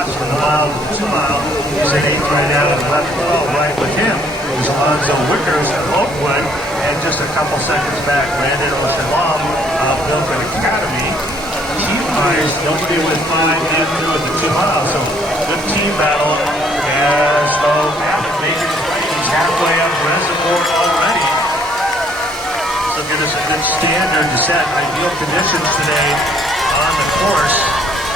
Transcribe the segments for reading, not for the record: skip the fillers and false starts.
spots for the mile to 2 mile. He's in 8th right now, and left 12 right with him is Alonzo Wickers of Oakwood, and just a couple seconds back, Brandon Osalam of Milton Academy. Team-wise, nobody with 5 in through at the 2 miles, so good team battle. As though Babbitt making his way, he's halfway up Reservoir already. So give us a good standard to set ideal conditions today on the course,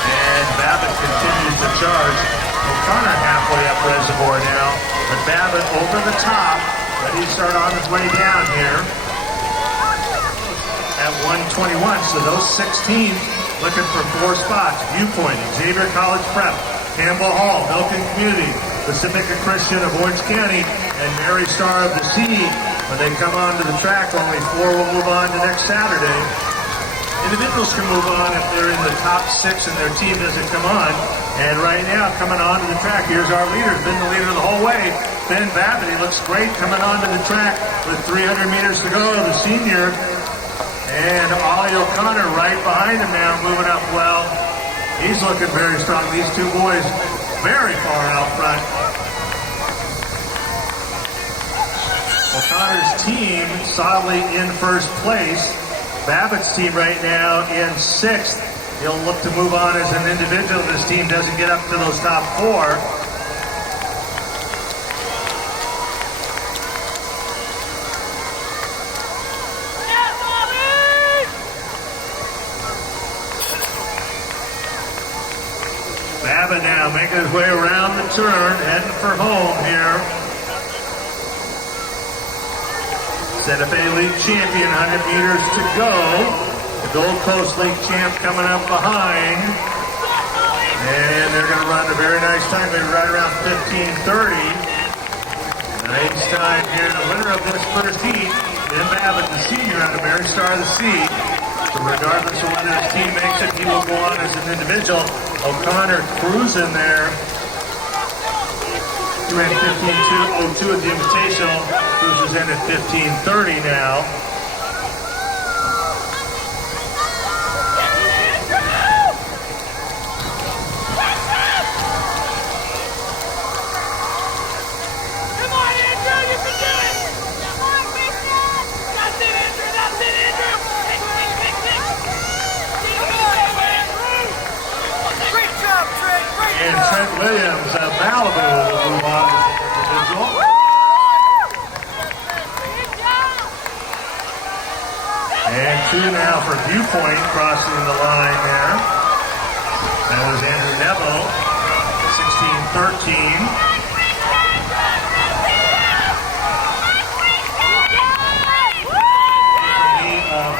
and Babbitt continues to charge. O'Connor halfway up Reservoir now, but Babbitt over the top, ready to start on his way down here at 1:21. So those 16 looking for 4 spots. Viewpoint, Xavier College Prep, Campbell Hall, Milton Community, Pacifica Christian of Orange County, and Mary Star of the Sea. When they come onto the track, only 4 will move on to next Saturday. Individuals can move on if they're in the top 6 and their team doesn't come on. And right now, coming onto the track, here's our leader. Been the leader the whole way. Ben Babbitt, he looks great coming onto the track with 300 meters to go, the senior. And Ollie O'Connor right behind him now, moving up well. He's looking very strong. These two boys very far out front. O'Connor's team solidly in first place. Babbitt's team right now in 6th. He'll look to move on as an individual if his team doesn't get up to those top 4. Babbitt now making his way around the turn, heading for home here. Santa Fe League champion, 100 meters to go. The Gold Coast League champ coming up behind. And they're going to run a very nice time. They're right around 15:30. Nice time here. The winner of this first heat, Ben Babbitt, the senior out of Mary Star of the Sea. So regardless of whether his team makes it, he will go on as an individual. O'Connor cruising there. He ran 15:02 at the Invitational. Cruises in at 15:30 now. And Trent Williams of Malibu will move on as an individual. And 2 now for Viewpoint crossing the line there. That was Andrew Neville, 16:13.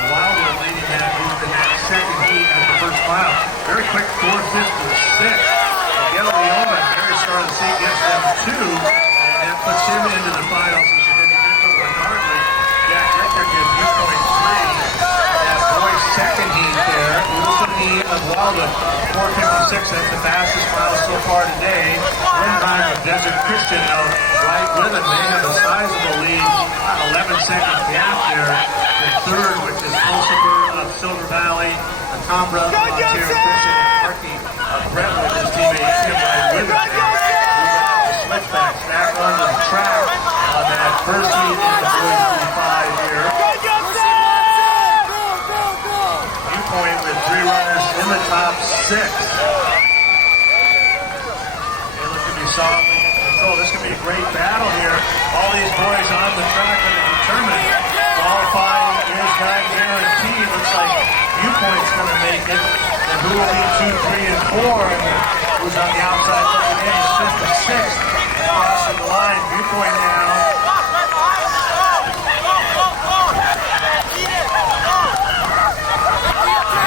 Wilder leading that move to that second heat at the first mile. Very quick 4:56. Miguel Leoma, Mary Star of the Sea, gives them 2, and that puts him into the finals as an individual. Regardless, Jack Richter gives Viewpoint 3. That boys' second heat there. Lusani of Wilder, 4:56. That's the fastest mile so far today. Lindheim of Desert Christian, though, right with him. They have a sizable lead, 11-second gap there. The third, which is Pulsifer of Silver Valley, Alhambra of Ontario Christian, and Harkey of Brentwood, his teammate Tim right with him. The switchbacks back onto the track on that first heat in the boys 35 here. Viewpoint with 3 runners in the top 6. They look to be solidly in control. This could be a great battle here. All these boys on the track are determined. Qualifying is not guaranteed. Looks like Viewpoint's going to make it. And who will be 2, 3, and 4? And who's on the outside looking in is 5th and 6th. Crossing the line. Viewpoint now.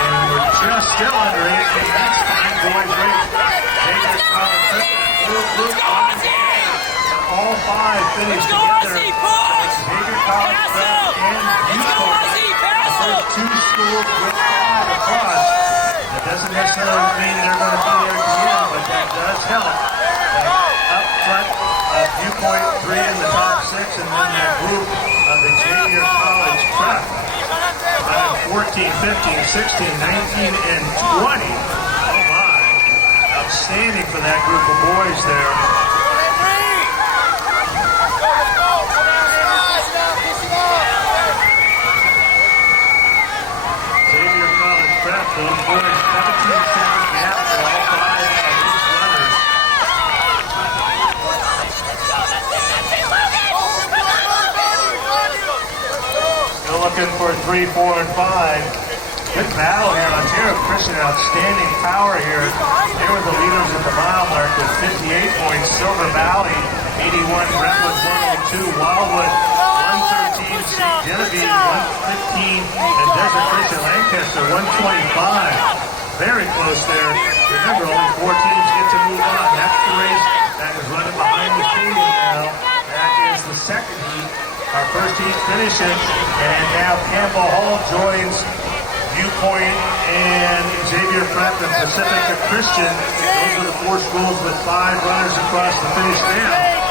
And we're just still under 8 feet. Next time, boys race. Xavier College Christian, Blue on the end. All 5 finished together. Xavier College Prep and Viewpoint. The first 2 schools with 5 across. That doesn't necessarily mean they're going to be there at the end, but that does help. Up front, Viewpoint 3 in the top 6, and then that group of Xavier College Prep. 14, 15, 16, 19, and 20. Oh my. outstanding for that group of boys there. Xavier College Prep, those boys 17-second gap for all 5 of these runners. Still looking for 3, 4, and 5. Good battle here. Ontario Christian, outstanding power here. They were the leaders at the mile mark with 58 points. Silver Valley, 81. Brentwood, 102. Wildwood, 113. St. Genevieve, 115. And Desert Christian Lancaster, 125. Very close there. Remember, only 4 teams get to move on. That's the race that is running behind the stadium now. That is the second heat. Our first heat finishing. And now Campbell Hall joins Viewpoint and Xavier Prep and Pacifica Christian. Those are the 4 schools with 5 runners across the finish now.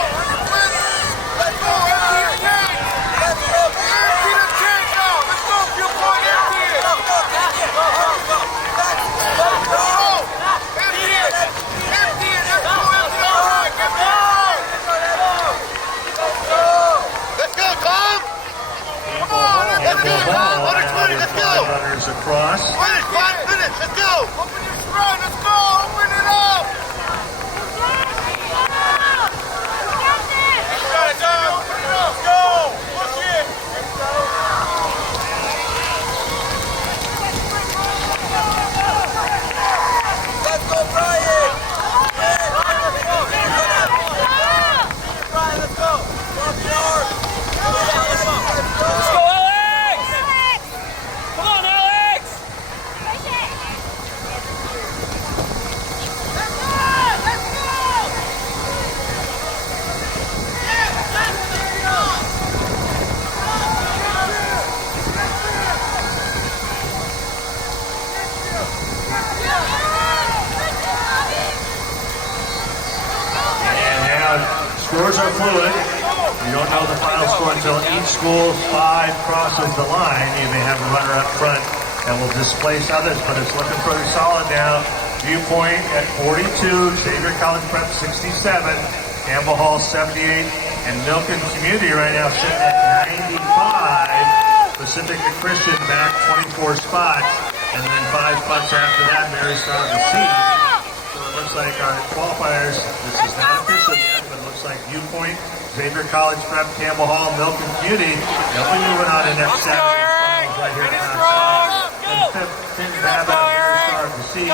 Runners across. Finish, 5 minutes, let's go! Open your spread, let's go! Open it up! Let's go! Push it! Let's go, Brian! Brian, let's go! Let's go, Alex! Come on, Alex! Push it! Let's go! And now scores are fluid. You don't know the final score until each school 5 crosses the line. You may have a runner up front that will displace others, but it's looking pretty solid now. Viewpoint at 42, Xavier College Prep 67, Campbell Hall 78, and Milken Community right now sitting at 95. Pacifica Christian back 24 spots, and then 5 spots after that, Mary Star of the Sea. So it looks like our qualifiers, this is not official yet, but it looks like Viewpoint, Xavier College Prep, Campbell Hall, Milken Community, they'll be moving on to next Saturday right here in Finn Babbitt, Mary Star of the Sea,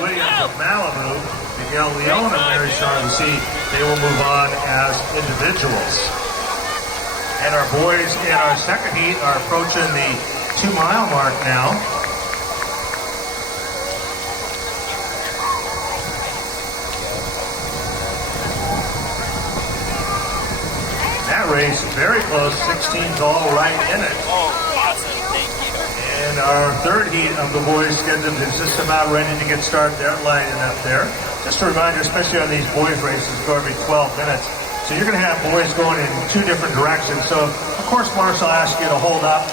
Williams of Malibu, Miguel Leon and Mary Star of the Sea, they will move on as individuals. And our boys in our second heat are approaching the 2-mile mark now. That race very close, 16's all right in it. Oh, awesome, thank you. And our third heat of the boys scheduled is just about ready to get started. They're lining up there. Just a reminder, especially on these boys races, go every 12 minutes. So you're going to have boys going in 2 different directions. So, of course, Marshall asked you to hold up.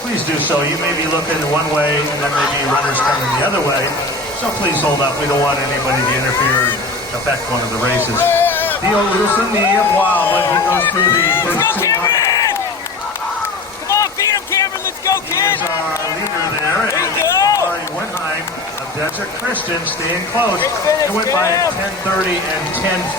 Please do so. You may be looking one way, and then maybe runners coming the other way. So please hold up. We don't want anybody to interfere and affect one of the races. Theo Wilson, the of Wildwood, he goes through the first 2 miles. Come on, beat him, Cameron, let's go, kid! Here's our leader there. There you go! Ari Winheim of Desert Christian staying close. It went by at 10:30 and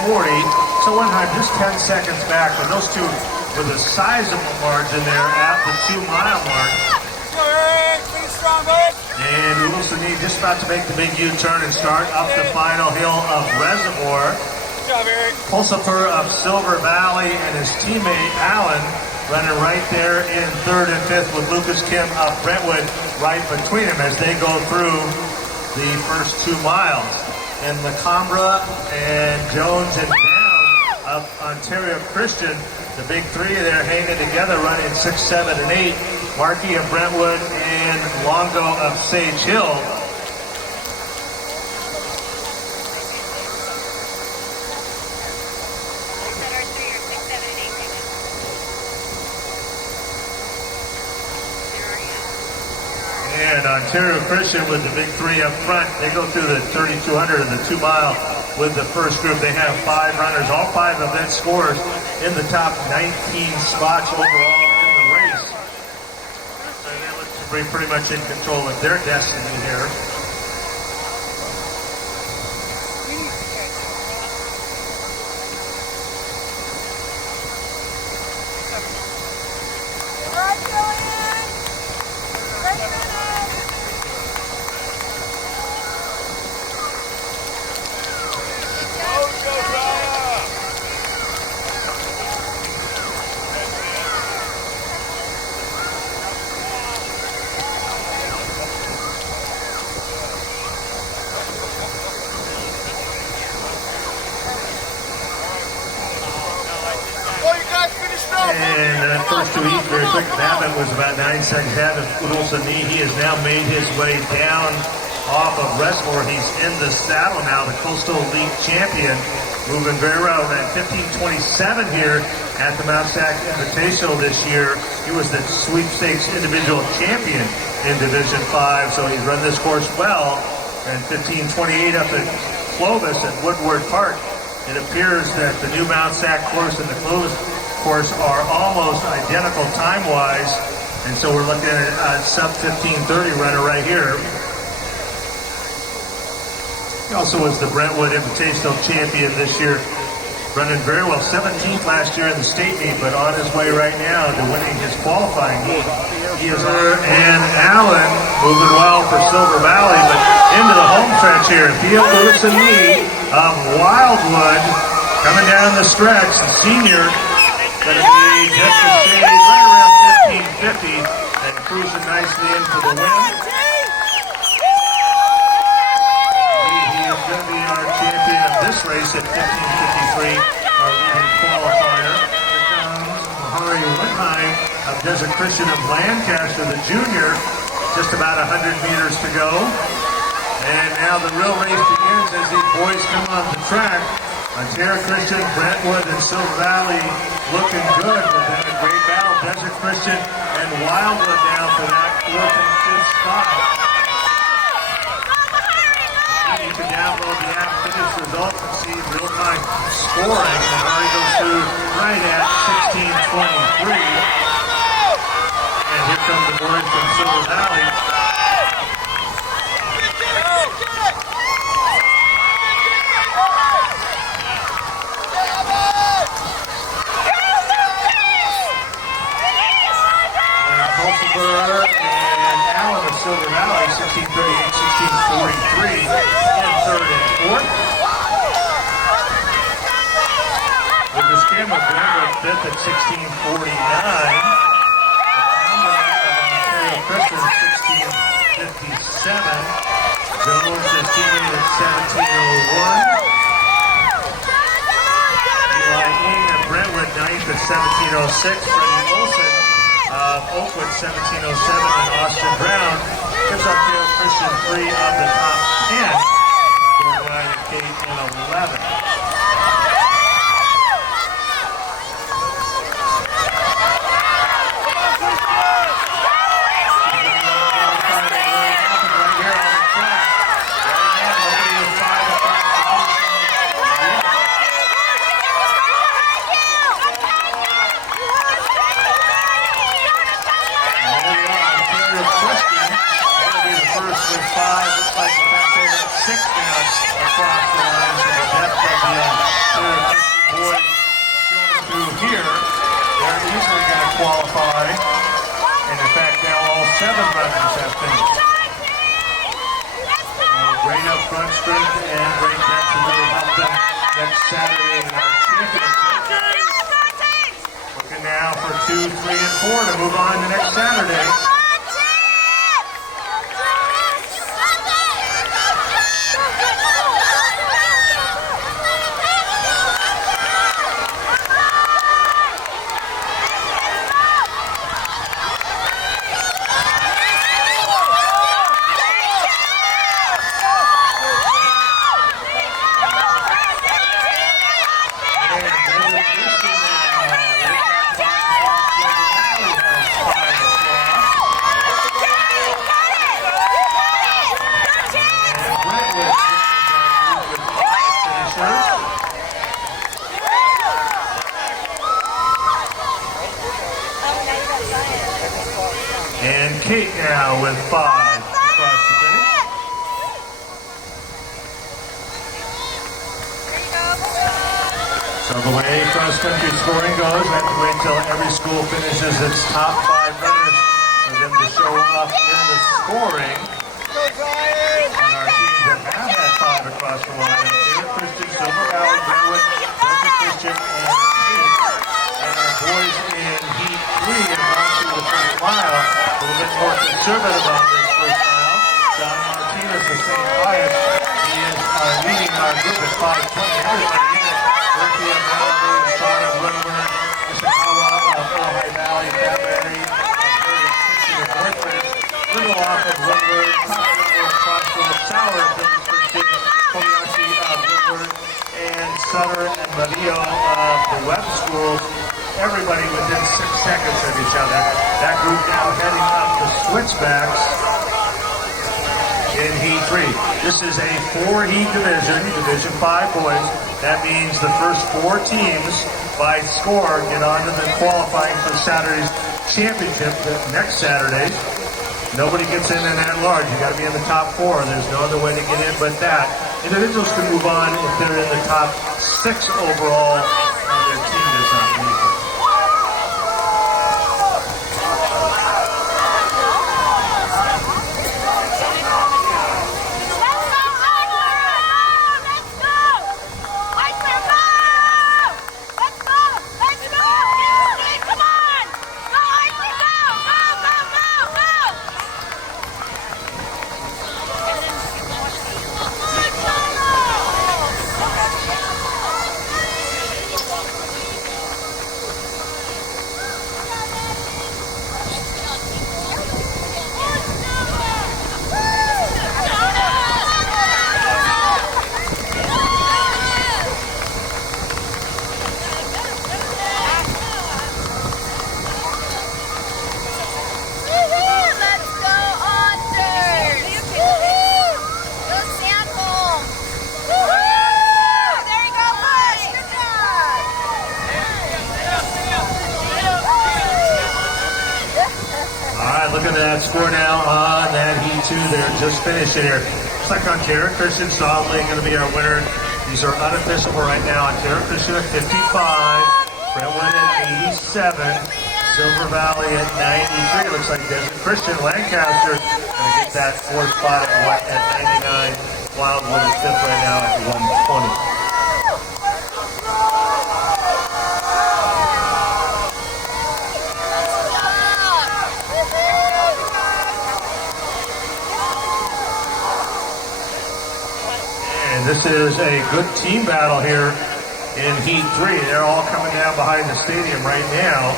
10:40. So Winheim just 10 seconds back, but those two with a sizable margin there at the 2-mile mark. Let's go, Eric! Be strong, bud! And Wilson just about to make the big U-turn and start up the final hill of Reservoir. Good job, Eric. Pulsifer of Silver Valley and his teammate Allen running right there in 3rd and 5th with Lucas Kim of Brentwood right between them as they go through the first 2 miles. And Lacambra and Jones and Down of Ontario Christian, the big 3 there hanging together running 6, 7, and 8. Markey of Brentwood and Longo of Sage Hill. And And Ontario Christian with the big three up front, they go through the 3,200 and the 2 mile with the first group. They have 5 runners, all 5 event scorers in the top 19 spots overall in the race. So they look to be pretty much in control of their destiny here. And that first to eat very quick. Babbitt was about 9 seconds ahead of Wilson Nee. He has now made his way down off of Westmore. He's in the saddle now, the Coastal League champion. Moving very well. At 15:27 here at the Mount Sac Invitational this year. He was the sweepstakes individual champion in Division 5, so he's run this course well. And 15:28 up at Clovis at Woodward Park. It appears that the new Mount Sac course and the Clovis course are almost identical time-wise, and so we're looking at a sub 15:30 runner right here. He also was the Brentwood Invitational champion this year, running very well, 17th last year in the state meet, but on his way right now to winning his qualifying heat. He is and Allen moving well for Silver Valley, but into the home stretch here. Theo Lewis and Lee of Wildwood coming down the stretch. The senior going to be just a shade right around 15:50 and cruising nicely in for the win. He is going to be our champion of this race at 15:53, our leading qualifier. Here comes Mahari Windheim of Desert Christian of Lancaster, the junior, just about 100 meters to go. And now the real race begins as these boys come on the track. Ontario Christian, Brentwood, and Silver Valley looking good, but then a great battle. Desert Christian and Wildwood now for that 4th and 5th spot. You can download the app, finish results, and see real-time scoring. And Harry goes through right at 16:23. And here come the boys from Silver Valley. And Allen of Silver Valley, 16:38, 16:43, in 3rd and 4th. With this camera, Brentwood 5th at 16:49. Ontario Christian, 16:57. Jones is teammate at 17:01. Eli Ing of Brentwood, 9th at 17:06. Freddie Wilson of Oakwood, 17:07, and Austin Brown gives Ontario Christian 3 of the top 10. Going right at gate in 11. Qualify, and in fact now all 7 runners have finished. Great up front strength and great depth to really help them next Saturday in our championship. Looking now for 2, 3, and 4 to move on to next Saturday. Kate now with 5 across the finish. So the way cross-country scoring goes, we have to wait till every school finishes its top 5 runners for them to show up in the scoring. And our teams that have had 5 across the line are Taylor Christian, Silver Valley, Brentwood, Delta Christian, and Kate. And our boys in Heat 3 have gone through the first mile. A little bit more conservative on this first mile. John Martinez, the same bias. He is leading our group at 5:20. Everybody in it. Berkeley of Bravo, Strata, Woodward, Ishikawa of Ojai Valley, Fairbury, Christian of Northridge, Little off of Woodward, Continental, Crossroads, Sour, Village Christian, Kobayashi of Woodward, and Sutter and Mario of the Webb Schools. Everybody within 6 seconds of each other. That group now heading up the switchbacks in Heat 3. This is a 4-heat division, Division 5 boys. That means the first 4 teams by score get on to the qualifying for Saturday's championship next Saturday. Nobody gets in that large. You got to be in the top 4. There's no other way to get in but that. Individuals can move on if they're in the top 6 overall on their team does not make it. Look at that score now on that Heat 2 there, just finishing here. Looks like Ontario Christian solidly going to be our winner. These are unofficial right now. Ontario Christian at 55, Brentwood at 87, Silver Valley at 93. Looks like Desert Christian Lancaster going to get that 4th spot at 99. Wildwood is 5th right now at 120. This is a good team battle here in Heat 3. They're all coming down behind the stadium right now.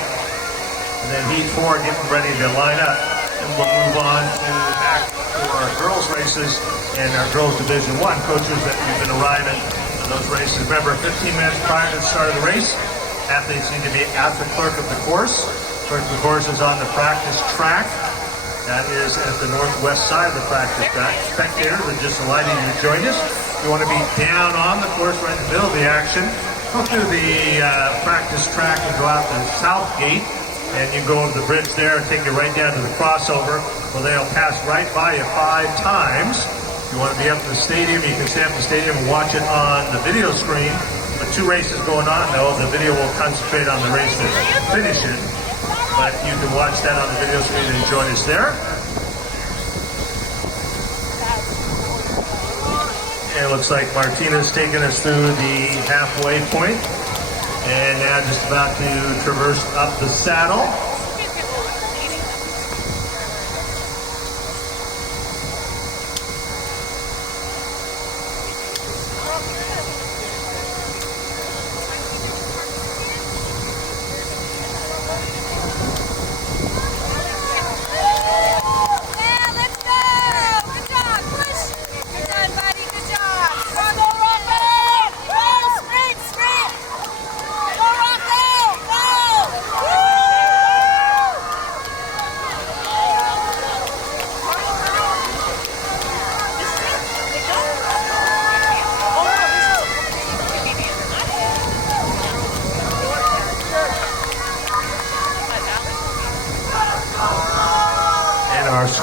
And then Heat 4 getting ready to line up. And we'll move on to back to our girls races and our girls Division 1 coaches that we've been arriving in those races. Remember, 15 minutes prior to the start of the race, athletes need to be at the clerk of the course. Clerk of the course is on the practice track. That is at the northwest side of the practice track. Spectators are just delighted you joined us. You want to be down on the course right in the middle of the action. Go through the practice track and go out the south gate, and you go over the bridge there and take you right down to the crossover. Well, they'll pass right by you 5 times. If you want to be up in the stadium, you can stay up in the stadium and watch it on the video screen. With 2 races going on, though, the video will concentrate on the race that's finishing. But you can watch that on the video screen and join us there. It looks like Martinez taking us through the halfway point, and now just about to traverse up the saddle.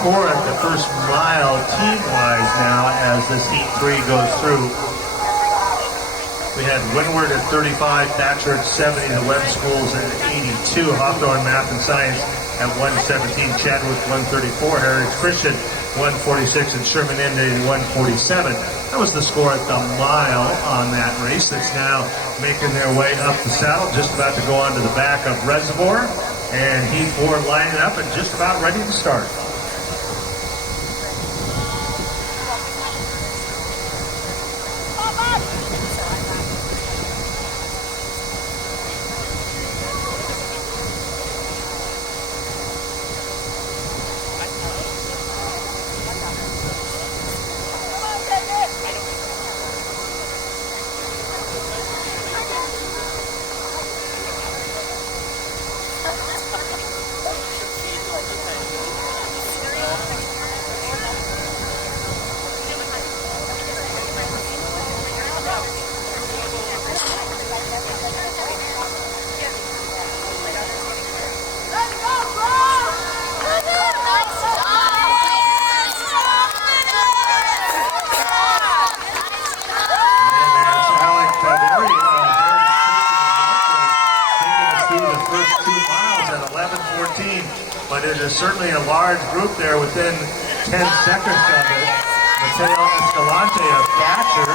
score at the first mile team-wise now as this Heat 3 goes through. We had Windward at 35, Thatcher at 70, the Webb Schools at 82, Hawthorne Math and Science at 117, Chadwick 134, Heritage Christian 146, and Sherman Indian 147. That was the score at the mile on that race. That's now making their way up the saddle, just about to go onto the back of Reservoir, and Heat 4 lining up and just about ready to start. But it is certainly a large group there within 10 seconds of it. Mateo Escalante of Thatcher,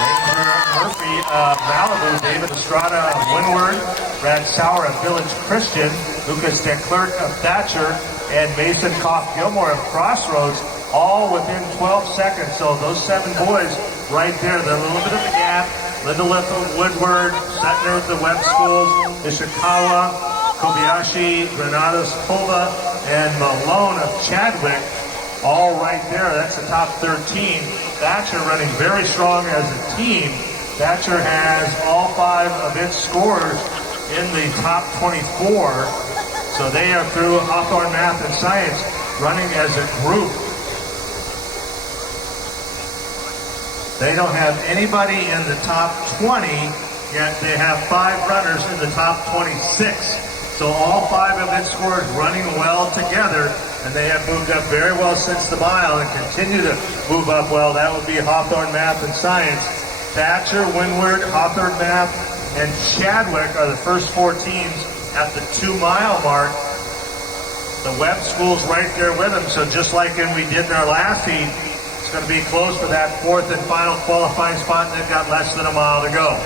Ranger Murphy of Malibu, David Estrada of Windward, Brad Sauer of Village Christian, Lucas DeClerc of Thatcher, and Mason Koff-Gilmore of Crossroads, all within 12 seconds. So those 7 boys right there, they're a little bit of a gap. Linda Liff of Woodward, Sutner of the Webb Schools, Ishikawa, Kobayashi, Granados, Kova, and Malone of Chadwick, all right there. That's the top 13. Thatcher running very strong as a team. Thatcher has all 5 of its scorers in the top 24. So they are through Hawthorne Math and Science running as a group. They don't have anybody in the top 20, yet they have 5 runners in the top 26. So all 5 of its scorers running well together, and they have moved up very well since the mile and continue to move up well. That would be Hawthorne Math and Science. Thatcher, Windward, Hawthorne Math, and Chadwick are the first 4 teams at the 2-mile mark. The Webb Schools right there with them. So just like we did in our last heat, it's going to be close for that 4th and final qualifying spot, and they've got less than a mile to go.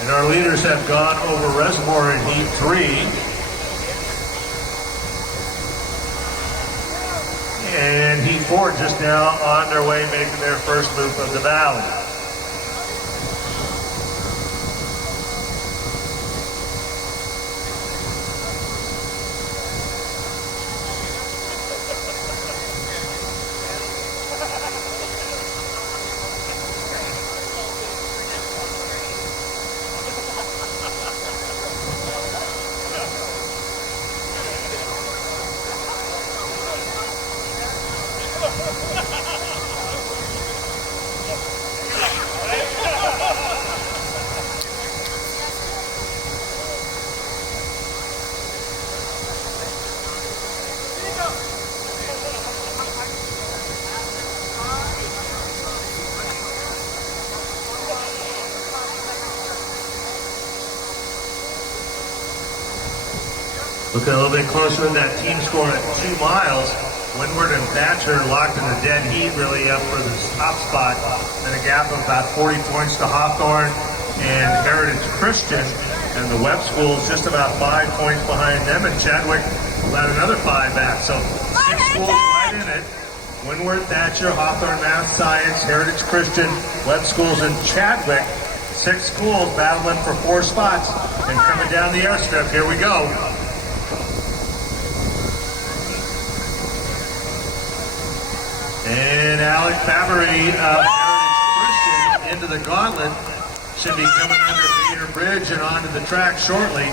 And our leaders have gone over Reservoir in Heat 3. And Heat 4 just now on their way making their first loop of the valley. Looking a little bit closer at that team score at 2 miles. Windward and Thatcher locked in a dead heat really up for the top spot. And a gap of about 40 points to Hawthorne and Heritage Christian. And the Webb Schools just about 5 points behind them. And Chadwick about another 5 back. So 6 schools right in it. Windward, Thatcher, Hawthorne Math Science, Heritage Christian, Webb Schools, and Chadwick 6 schools battling for 4 spots and coming down the airstrip. Here we go. And Alec Fabry of Heritage Christian into the gauntlet. Should be coming under Peter Bridge and onto the track shortly.